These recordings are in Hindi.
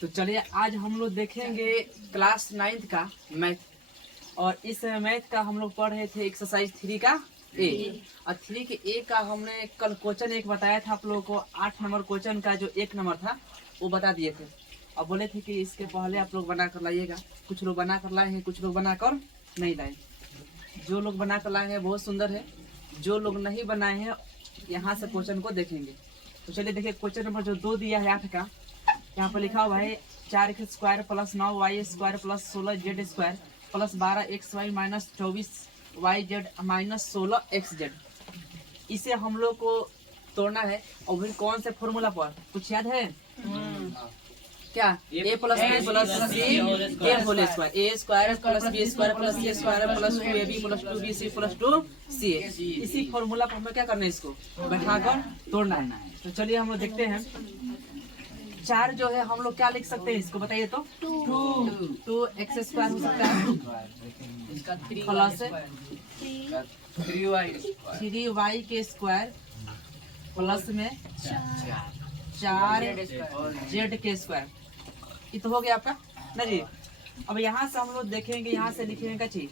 तो चलिए आज हम लोग देखेंगे क्लास 9th का मैथ। और इस मैथ का हम लोग पढ़ रहे थे एक्सरसाइज 3 का ए। और 3 के ए का हमने कल क्वेश्चन एक बताया था आप लोगों को। 8 नंबर क्वेश्चन का जो 1 नंबर था वो बता दिए थे और बोले थे कि इसके पहले आप लोग बना कर लाइएगा। कुछ लोग बना कर लाए हैं, कुछ लोग बना कर नहीं लाए। जो लोग बना कर लाए हैं बहुत सुंदर है, जो लोग नहीं बनाए हैं यहाँ से क्वेश्चन को देखेंगे। तो चलिए देखिए क्वेश्चन नंबर जो 2 दिया है 8 का, यहाँ पर लिखा हुआ है 4x square plus 9y square plus 16z square plus 12xy minus 24yz minus 16xz। इसे हम लोग को तोड़ना है और फिर कौन से फॉर्मूला पर कुछ याद है क्या? a plus b plus c के whole square, a square plus b square plus c square plus 2ab plus 2bc plus 2ca। इसी फॉर्मूला पर हमें क्या करना है, इसको बैठाकर तोड़ना है। तो चलिए हम लोग देखते हैं। 4 जो है हम लोग क्या लिख सकते हैं, इसको बताइए तो 2x स्क्वायर हो सकता है प्लस 3y के स्क्वायर प्लस में 4z के स्क्वायर। ये तो हो गया आपका ना जी। अब यहाँ से हम लोग देखेंगे, यहाँ से लिखेंगे क्या चीज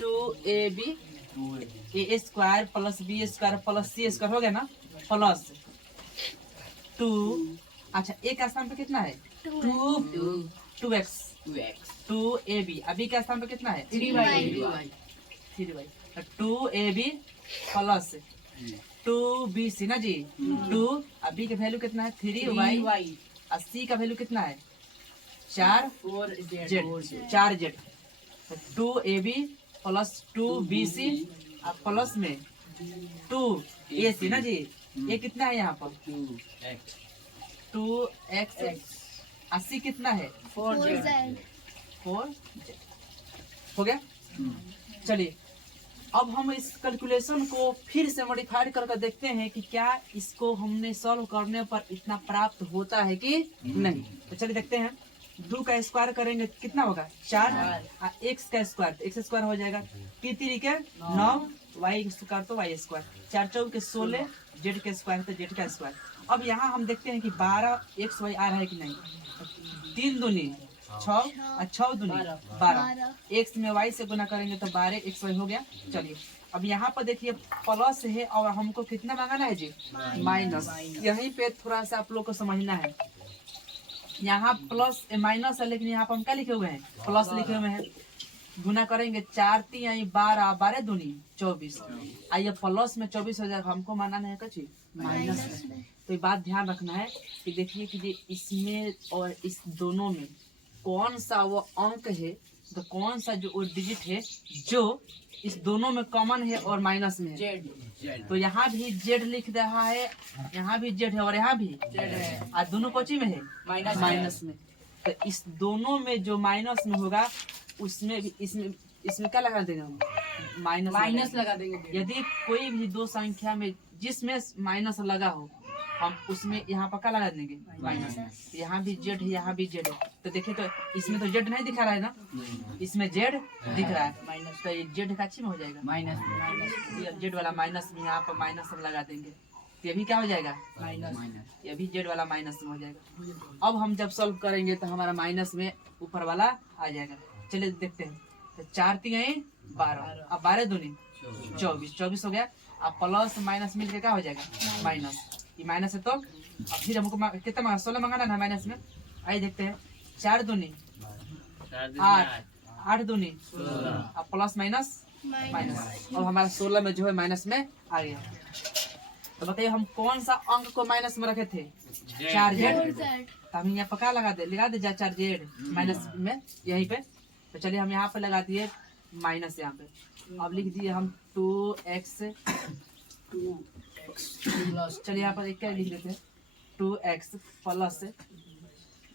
2ab a square plus b square plus c square हो गया ना प्लस 2। अच्छा a का स्थान पे कितना है 2x 2ab। अभी का स्थान पे कितना है 3y 2ab प्लस 2bc ना जी 2। अभी का वैल्यू कितना है 3y और c का वैल्यू कितना है 4z 2ab plus 2bc plus में 2ac ना जी। ये कितना है यहाँ पर 2x 80 कितना है 4z हो गया। चलिए अब हम इस कैलकुलेशन को फिर से मॉडिफाइड करके देखते हैं कि क्या इसको हमने सॉल्व करने पर इतना प्राप्त होता है कि नहीं। तो चलिए देखते हैं। 2 का स्क्वायर करेंगे कितना होगा 4 x का स्क्वायर तो x स्क्वायर हो जाएगा 3 के 9 y स्क्वायर तो y स्क्वायर 4 4 के 16 z के स्क्वायर तो z का स्क्वायर। अब यहाँ हम देखते हैं कि 12xy आ रहा है कि नहीं। 3 दूनी 6 और 6 दूनी 12 x में y से गुना करेंगे तो 12xy हो गया। चलिए अब यहाँ पर देखिए प्लस है और हमको कितना मांगना है जी माइनस। यहीं पे थोड़ा सा आप लोग को समझना है। यहाँ प्लस माइनस है लेकिन यहाँ पर हम क्या लिखे हुए हैं प्लस लिखे हुए हैं। गुना करेंगे 4 3 12 12 दूनी 24 आइए प्लस में 24 हो जाएगा। हमको मानना है कची माइनस में। तो ये बात ध्यान रखना है कि देखिए कि ये इसमें और इस दोनों में कौन सा वो अंक है, तो कौन सा जो डिजिट है जो इस दोनों में कॉमन है और माइनस में है। तो यहाँ भी z लिख रहा है, यहाँ भी z है और यहाँ भी z है और दोनों कोची में है माइनस में। तो इस दोनों में जो माइनस में होगा उसमें भी इसमें क्या लगा देंगे हम माइनस लगा देंगे। यदि कोई भी दो संख्या में जिसमें माइनस लगा हो हम उसमें यहाँ पर क्या लगा देंगे माइनस। यहाँ भी z है यहाँ भी z है। तो देखिए तो इसमें तो z नहीं दिखा रहा है ना, इसमें z दिख रहा है माइनस। तो ये z का अच्छी में हो जाएगा माइनस z वाला माइनस में यहाँ पर माइनस हम लगा देंगे तो ये भी क्या हो जाएगा माइनस। ये भी z वाला माइनस में हो जाएगा। अब हम जब सॉल्व करेंगे तो हमारा माइनस में ऊपर वाला आ जाएगा। चलिए देखते हैं। तो 4 3 12 अब 12 दूनी 24 हो गया। अब प्लस माइनस मिलकर क्या हो जाएगा माइनस। ये माइनस है तो अब फिर हमको कितना 16 मंगाना ना माइनस में। आइए देखते हैं 4 दूनी 8 दूनी अब प्लस माइनस और हमारा 16 में जो है माइनस में आ गया। तो बताइए हम कौन सा अंक को माइनस में रखे थे 4z। तो हम यहाँ पक्का लगा दे 4z माइनस में यहीं पे। तो चलिए हम यहाँ पे लगा दिए माइनस यहाँ पे। अब लिख दिए हम 2x चलिए यहाँ पर एक क्या लिख देते हैं 2x प्लस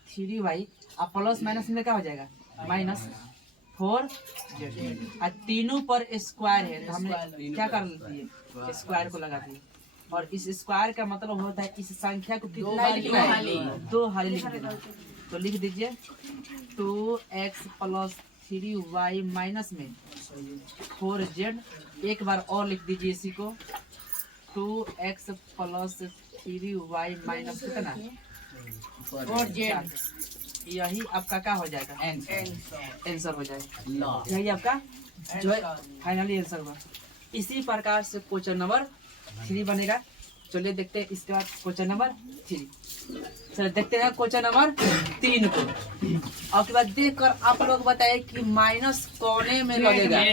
3y अब प्लस माइनस में क्या हो जाएगा माइनस 4z। और तीनों पर स्क्वायर है तो हमने क्या कर दिए स्क्वायर को लगा दिए। और इस स्क्वायर का मतलब होता है इस संख्या को कितना लिखना है 2 हाली लिख देना। तो लिख दीजिए 2x प्लस 3y माइनस में 4z। एक बार और लिख दीजिए इसी को 2x प्लस 3y माइनस कितना और जेड यही आपका क्या हो जाएगा, आंसर हो जाएगा। यही आपका जो है फाइनली आंसर हुआ। इसी प्रकार से क्वेश्चन नंबर 3 बनेगा। चलिए देखते हैं इसके बाद क्वेश्चन नंबर 3। चलिए देखते हैं क्वेश्चन नंबर 3 को। और के बाद देखकर आप लोग बताए कि माइनस कोने में लगेगा,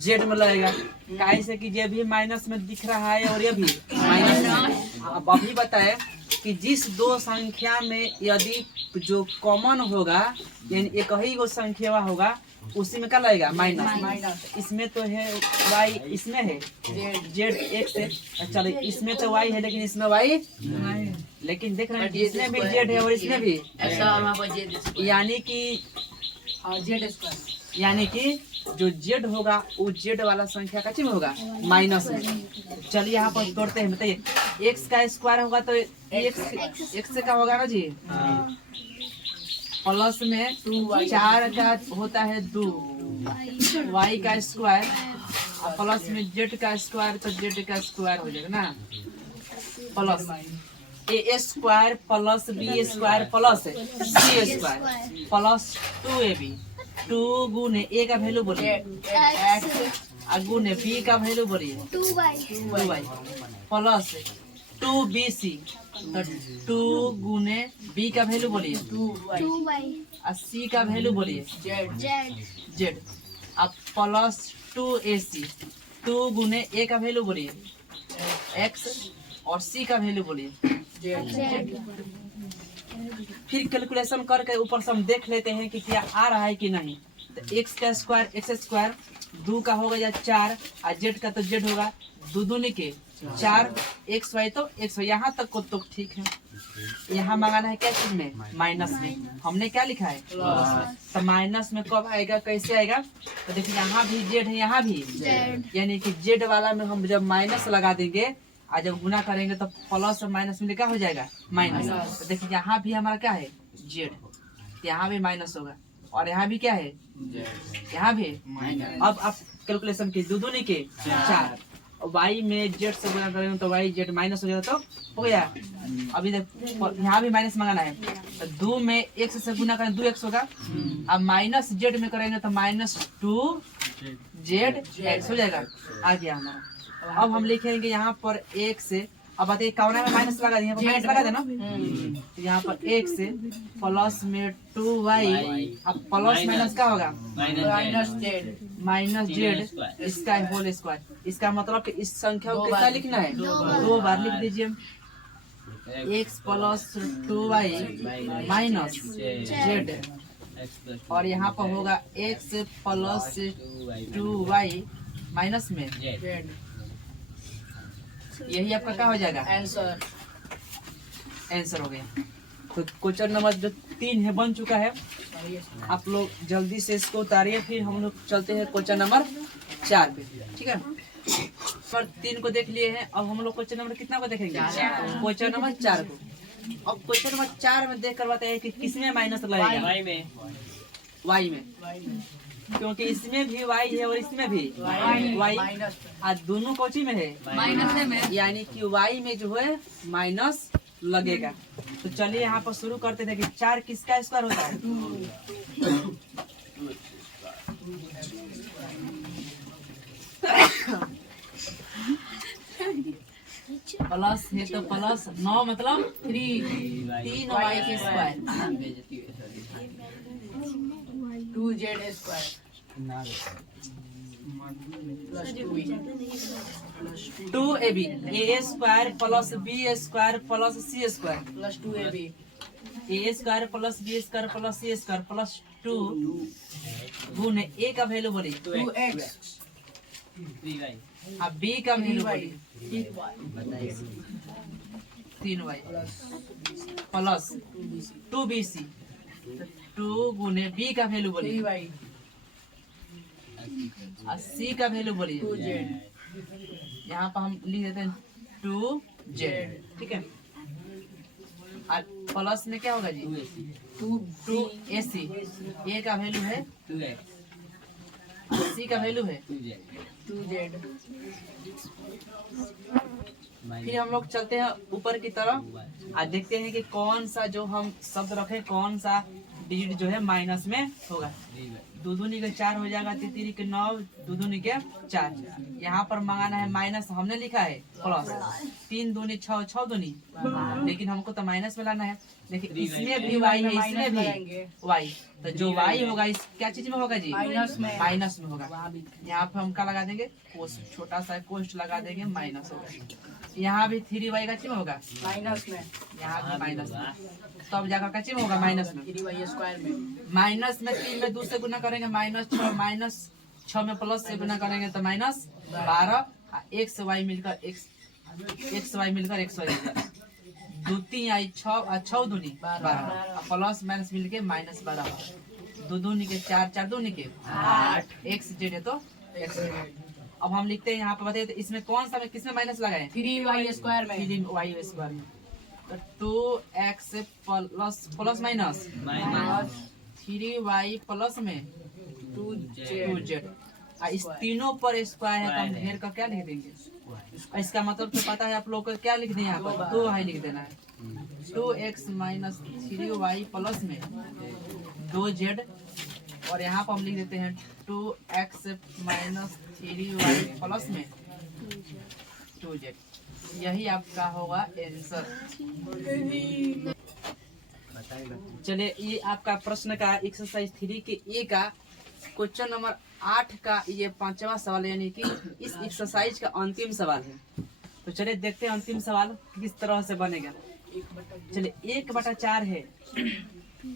जेड में लगेगा। काहे से कि ये भी माइनस में दिख रहा है और ये भी माइनस में। अब अभी बताए कि जिस दो संख्या में यदि जो कॉमन होगा यानी एक ही वो संख्या होगा उसी में क्या लगेगा, माइनस। इसमें तो है y, इसमें है जेड x है। चलो इसमें तो y है लेकिन इसमें y, लेकिन देख रहे हैं कि इसमें भी जेड है और इसमें भी, यानी कि जो जेड होगा वो जेड वाला संख्या का चिन्ह होगा माइनस में। चलिए यहाँ पर तोड़ते हैं। बताइए एक्स का स्क्वायर होगा तो एक्स से क्या होगा ना जी, प्लस में 4 का होता है 2, वाई का स्क्वायर प्लस में जेड का स्क्वायर तो जेड का स्क्वायर हो जाएगा ना, plus A square plus B square plus C square plus 2ab। 2 गुने ए का वैल्यू बोलिए, गुने बी का वैल्यू बोलिए 2y प्लस 2bc। तो 2 गुने बी का वैल्यू बोलिए 2y, सी का वैल्यू बोलिए जेड। अब प्लस 2ac। 2 गुने ए का वैल्यू बोलिए x और सी का वैल्यू बोलिए जेड। फिर कैलकुलेशन करके ऊपर से हम देख लेते हैं कि क्या आ रहा है कि नहीं। तो एक्स का स्क्वायर एक्स स्क्वायर 2 का होगा या 4 और जेड का तो जेड होगा 2 दूनी के 4 एक्स वाई तो एक्स वाई। यहाँ तक को तो ठीक है। यहाँ मंगाना है क्या चीज में, माइनस में। हमने क्या लिखा है तो माइनस में कब आएगा, कैसे आएगा। तो देखिए यहाँ भी जेड है यहाँ भी, यानी कि जेड वाला में हम जब माइनस लगा देंगे और जब गुना करेंगे तो प्लस और माइनस में क्या हो जाएगा, माइनस। तो देखिए यहाँ भी हमारा क्या है जेड, यहाँ भी माइनस होगा और यहाँ भी क्या है, यहाँ भी। अब आप कैलकुलेशन की 2 दूनी के 4, वाई में जेड से गुना करेंगे तो वाई जेड माइनस हो जाएगा तो हो गया। अभी यहाँ भी माइनस मंगाना है तो 2 में x से गुना करें 2x होगा। अब माइनस जेड में करेंगे तो माइनस 2zx हो जाएगा, आ गया हमारा। अब हम लिखेंगे यहाँ पर एक से, अब बताइए कौना में माइनस लगा देंगे, माइनस लगा देना। तो यहाँ पर एक से प्लस में 2y, अब प्लस माइनस क्या होगा माइनस जेड, इसका होल स्क्वायर। इसका मतलब कि इस संख्या को कितना लिखना है, 2 बार लिख दीजिए। x plus 2y minus Z और यहाँ पर होगा x प्लस 2y माइनस में जेड। यही आपका क्या हो जाएगा, आंसर हो गया। तो क्वेश्चन नंबर जो 3 है बन चुका है। आप लोग जल्दी से इसको उतारिए, फिर हम लोग चलते हैं क्वेश्चन नंबर 4 पे, ठीक है। पर 3 को देख लिए हैं, अब हम लोग क्वेश्चन नंबर कितना को देखेंगे, क्वेश्चन नंबर 4 को। अब क्वेश्चन नंबर 4 में देख कर बताइए कि किसमें माइनस लगेगा, वाई में, क्योंकि इसमें भी y है और इसमें भी y, आज दोनों कोची में है माइनस में, यानी कि y में जो है माइनस लगेगा। तो चलिए यहाँ पर शुरू करते थे कि 4 किसका स्क्वायर होता है, प्लस है तो प्लस 9 मतलब 3y के square 2z square 2ab, a square plus b square plus c square plus 2ab, a square plus b square plus c square plus 2 गुने a का वैल्यू बोली 2x, अब b का वैल्यू बोली 3y प्लस 2bc, 2 गुने b का वैल्यू बोली 3y, और c का वैल्यू बोलिए 2z, यहाँ पर हम लिख देते हैं 2z, ठीक है। और प्लस में क्या होगा जी 2ac, a का वैल्यू है 2x, c का वैल्यू है 2z, फिर हम लोग चलते हैं ऊपर की तरफ और देखते हैं कि कौन सा जो हम शब्द रखे कौन सा डिजिट जो है माइनस में होगा। दो दूनी के 4 हो जाएगा, तितरी के 9, दो दूनी के 4। यहाँ पर मंगाना है माइनस, हमने लिखा है प्लस। 3 दूनी 6, 6 दूनी, लेकिन हमको तो माइनस में लाना है। लेकिन इसमें भी वाई है, इसमें भी वाई, तो जो वाई होगा इस क्या चीज में होगा जी? माइनस में। माइनस में होगा। यहाँ पे हम क्या लगा देंगे? कोष्ट, छोटा सा कोष्ट लगा देंगे, माइनस होगा। यहाँ भी 3y का चिन्ह होगा माइनस में। यहाँ भी माइनस में, तब जाकर का चिन्ह होगा माइनस में। 3y स्क्वायर में। माइनस में 3 में 2 से गुना करेंगे -6, -6 में प्लस से गुना करेंगे तो -12। x y मिलकर x y मिलकर x y 2 3 आई 6 दूनी 12, प्लस माइनस मिलके -12। 2 दूनी के 4, 4 दूनी के 8, x z है तो x। अब हम लिखते हैं यहाँ पे, बताइए तो इसमें कौन सा में किसमें माइनस लगाए? 3y स्क्वायर में। 3y स्क्वायर में, तो 2x plus minus 3y plus में 2z। इस तीनों पर स्क्वायर है तो हम ढेर का क्या लिख देंगे? इसका मतलब तो पता है आप लोग को, क्या लिख दें यहाँ पर? 2y लिख देना है। 2x माइनस 3y प्लस में 2z, और यहाँ पर हम लिख देते हैं 2x माइनस 3y प्लस में 2z। यही आपका होगा आंसर। चलिए, ये आपका प्रश्न का एक्सरसाइज 3 के ए का क्वेश्चन नंबर 8 का ये 5वां सवाल है, यानी कि इस एक्सरसाइज का अंतिम सवाल है। तो चलिए देखते हैं अंतिम सवाल किस तरह से बनेगा। चलिए 1/4 है,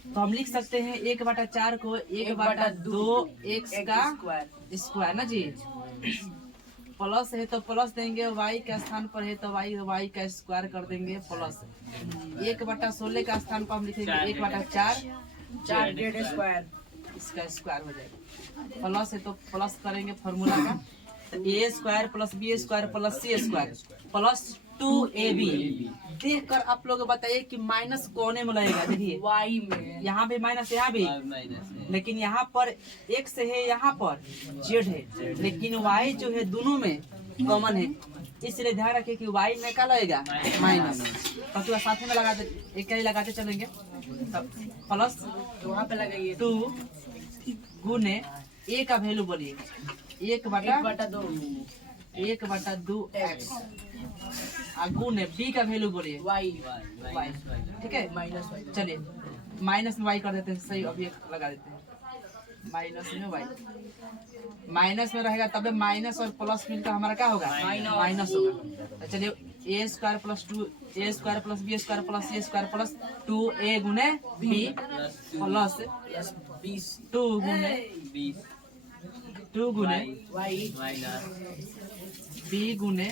तो हम लिख सकते हैं 1/4 को 1/2 x का स्क्वायर ना जी। प्लस है तो प्लस देंगे, y के स्थान पर है तो y का स्क्वायर कर देंगे प्लस। 1/16 का स्थान पर हम लिखेंगे 1/4 4z स्क्वायर। इसका स्क्वायर हो जाएगा। प्लस है तो प्लस करेंगे फॉर्मूला का, तो a square plus b square plus c square plus 2ab। देख कर आप लोग बताइए कि माइनस कोने में लगेगा। देखिए y में। यहाँ भी माइनस, यहाँ भी, लेकिन यहाँ पर x है, यहाँ पर z है, लेकिन y जो है दोनों में कॉमन है, इसलिए ध्यान रखिए कि y में क्या लगेगा? माइनस। तो पूरा साथ में लगाते, एक ही लगाते चलेंगे। तब प्लस वहाँ पे लगाइए 2 गुने a का वैल्यू बोलिए 1/2 1/2x, गुने b का वैल्यू बोलिए y। y। ठीक है, माइनस y। चलिए माइनस में y कर देते हैं, सही अभी एक लगा देते हैं। माइनस में y, माइनस में रहेगा तब माइनस और प्लस मिलकर हमारा क्या होगा? माइनस होगा। तो चलिए a square plus 2a square plus b square plus c square plus 2a गुने b प्लस 2 गुने y b गुने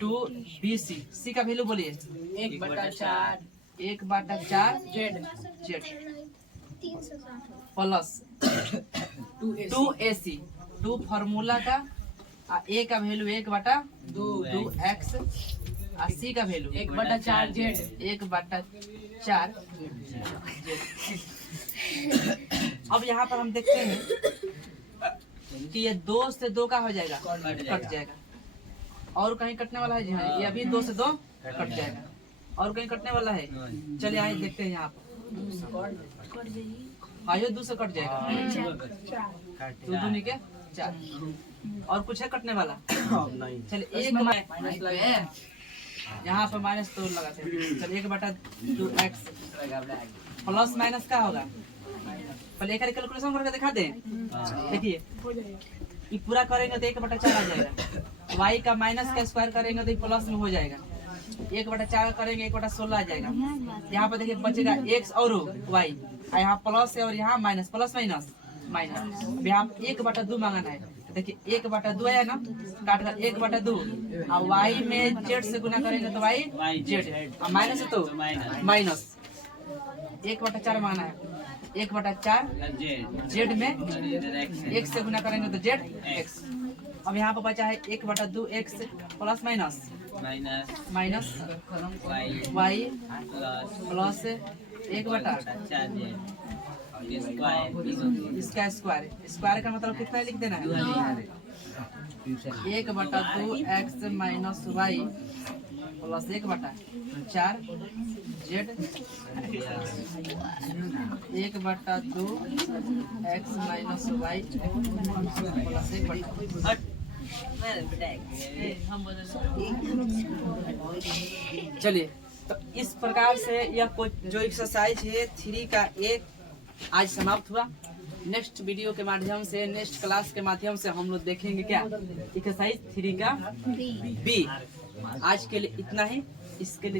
2bc। c का वैल्यू बोलिए 1/4 1/4 z प्लस 2ac। 2 फार्मूला का, a का वैल्यू 1/2x, c का वैल्यू 1/4 z 1/4 अब यहाँ पर हम देखते हैं कि ये 2 से 2 का हो जाएगा, कट जाएगा। और कहीं कटने वाला है जी? हाँ, ये अभी 2 से 2 कट जाएगा। और कहीं कटने वाला है? चलिए आइए देखते हैं यहाँ पर। आइए 2 से कट जाएगा, 2 दूनी के 4। और कुछ है कटने वाला? चलिए एक माइनस लगे, यहाँ पर माइनस तो लगाते हैं। चलिए 1/2x प्लस माइनस क्या होगा? पहले एक कैलकुलेशन करके दिखा दें। देखिए ये पूरा करेंगे तो 1/4 आ जाएगा। y का माइनस का स्क्वायर करेंगे तो प्लस में हो जाएगा। 1/4 करेंगे 1/16 आ जाएगा। यहाँ पर देखिए बचेगा x और y, यहाँ प्लस है और यहाँ माइनस, प्लस माइनस माइनस। यहाँ 1/2 मांगना है, देखिए 1/2 है ना, काट कर 1/2 और y में z से गुना करेंगे तो y z, माइनस है तो माइनस। 1/4 मांगना है, 1/4 z में x से गुना करेंगे तो z x। अब यहाँ पर बचा है 1/2 x plus minus minus y plus 1/4 इसका स्क्वायर। स्क्वायर का मतलब कितना लिख देना है? 1/2 x minus Y plus 1/4 Z 1/2 x minus Y plus 1/2। चलिए, तो इस प्रकार से यह जो एक्सरसाइज है 3 का 1 आज समाप्त हुआ। नेक्स्ट वीडियो के माध्यम से, नेक्स्ट क्लास के माध्यम से हम लोग देखेंगे क्या एक्सरसाइज 3 का बी। आज के लिए इतना ही। इसके लिए